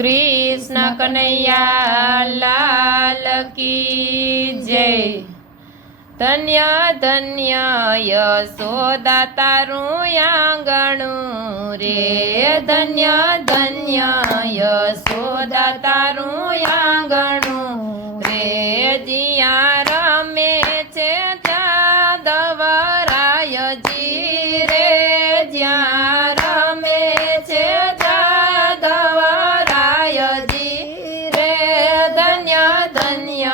कृष्ण कन्हैया लाल की जय। धन्य धन्य यशोदा तारुं आंगणुं रे, धन्य धन्य यशोदा तारुं आंगणुं रे। जिया रमे छे त्यां धवरायजी रे, ज्या रमे छे त्यां धवरायजी रे। धन्य धन्य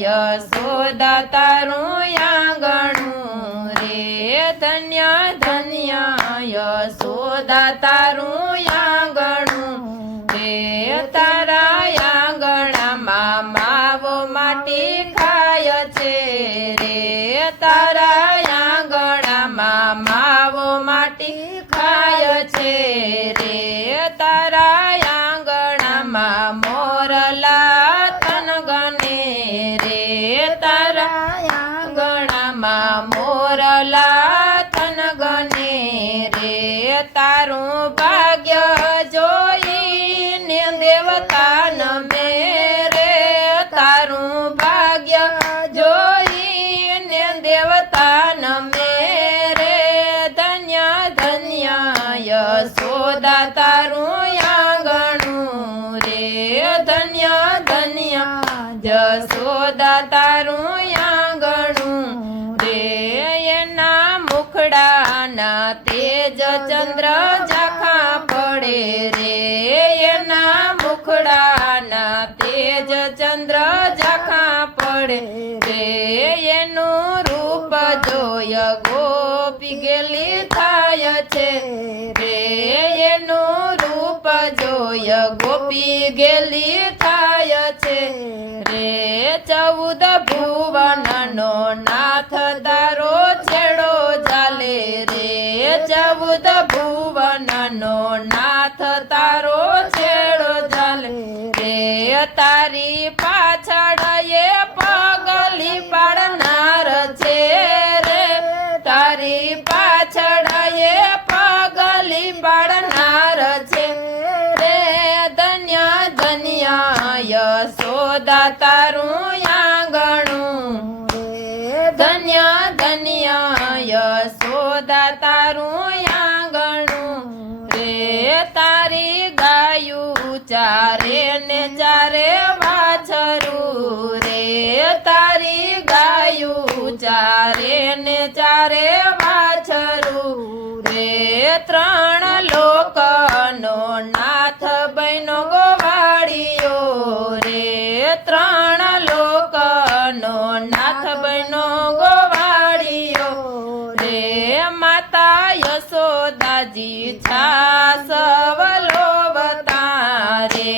यशोदा तारुं आंगणुं रे, धन्य धन्य यशोदा तारुं आंगणुं रे। तारा आंगणामां मावो माटी खाय छे रे, तारा आंगणामां मावो माटी खाय छे रे। तारा आंगणामां मोरला तनगने रे, तारा आंगणामां मोरला तनगने रे। तारुं भाग्य जोईने देवता नमे रे, तारुं भाग्य जोईने देवता नमे रे। धन्य धन्य यशोदा तारुं आंगणुं रे, धन्य धन्य यशोदा तारुं आंगणुं रे। एना मुखडाना तेज चंद्र झाखा पड़े रे, एना मुखडाना तेज चंद्र झाखा पड़े रे। एનું રૂપ જોય ગોપી ગેલી થાય છે રે, એનું રૂપ જોય ગોપી ગેલી થાય છે રે। 14 ભુવનનો નાથ તારો છેડો ચાલે રે, 14 ભુવનનો નાથ તારો છેડો ચાલે રે। તારી પાછળ એ પગલી પાડનાર છે રે, તારી પાછળ એ પગલી પાડનાર છે રે। ધન્ય ધન્ય યશોદા તારું આંગણું રે, ધન્ય ધન્ય યશોદા તારું આંગણું રે। તારી ગાયું ચારે ને ચારે વાછરું રે, તારી ગાયું ચારે ને ચારે વાછરું રે। 3 લોકનો નાથ બન્યો ગોવાળિયો રે, 3 લોકનો નાથ બન્યો ગોવાળિયો રે। માતા યશોદાજી છાસ વલોવતા રે,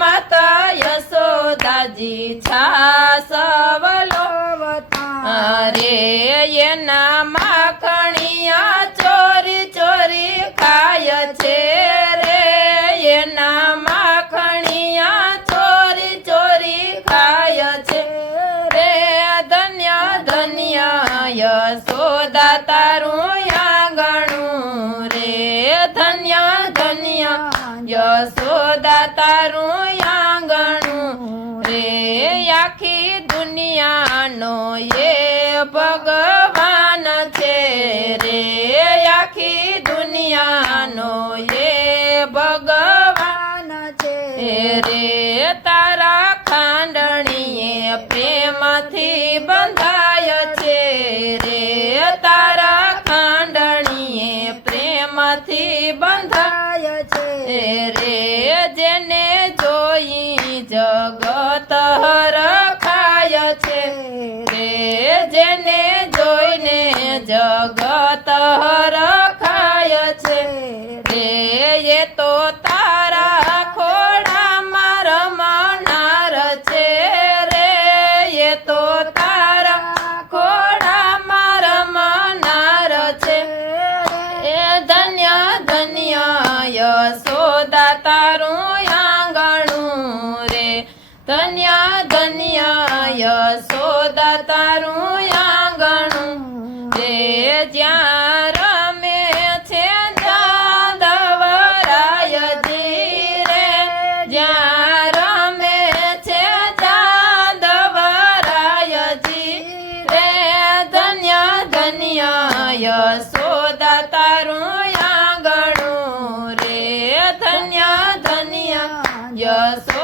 માતા યશોદાજી છાસ વલોવતા રે। એના માખણિયા ચોરી ચોરી ખાય છે રે, એના માખણિયા ચોરી ચોરી ખાય છે રે। ધન્ય ધન્ય યશોદા તારું આંગણું રે, ધન્ય ધન્ય યશોદા તારું આંગણું રે। આખી દુનિયાનો એ ભગવાન છે રે, આખી દુનિયાનો એ ભગવાન છે રે। તારા ખાંડણીએ પ્રેમથી બંધાય છે રે, તારા ખાંડણીએ પ્રેમથી બંધાય છે રે। જેને જોઈ જગત હરખાય છે રે, જેને જોઈને જગત હરખાય છે રે। એ તો તારા ખોડામાં રમનાર છે રે, એ તો તારા ખોડામાં રમનાર છે રે। ધન્ય ધન્ય યશોદા તારું આંગણું રે, ધન્ય ધન્ય યશોદા તારું આંગણું રે। જ્યાં રમે છે ત્યાં ધવરાયજી રે, જ્યાં યશોદા તારું આંગણું રે ધન્ય ધન્ય યશોદા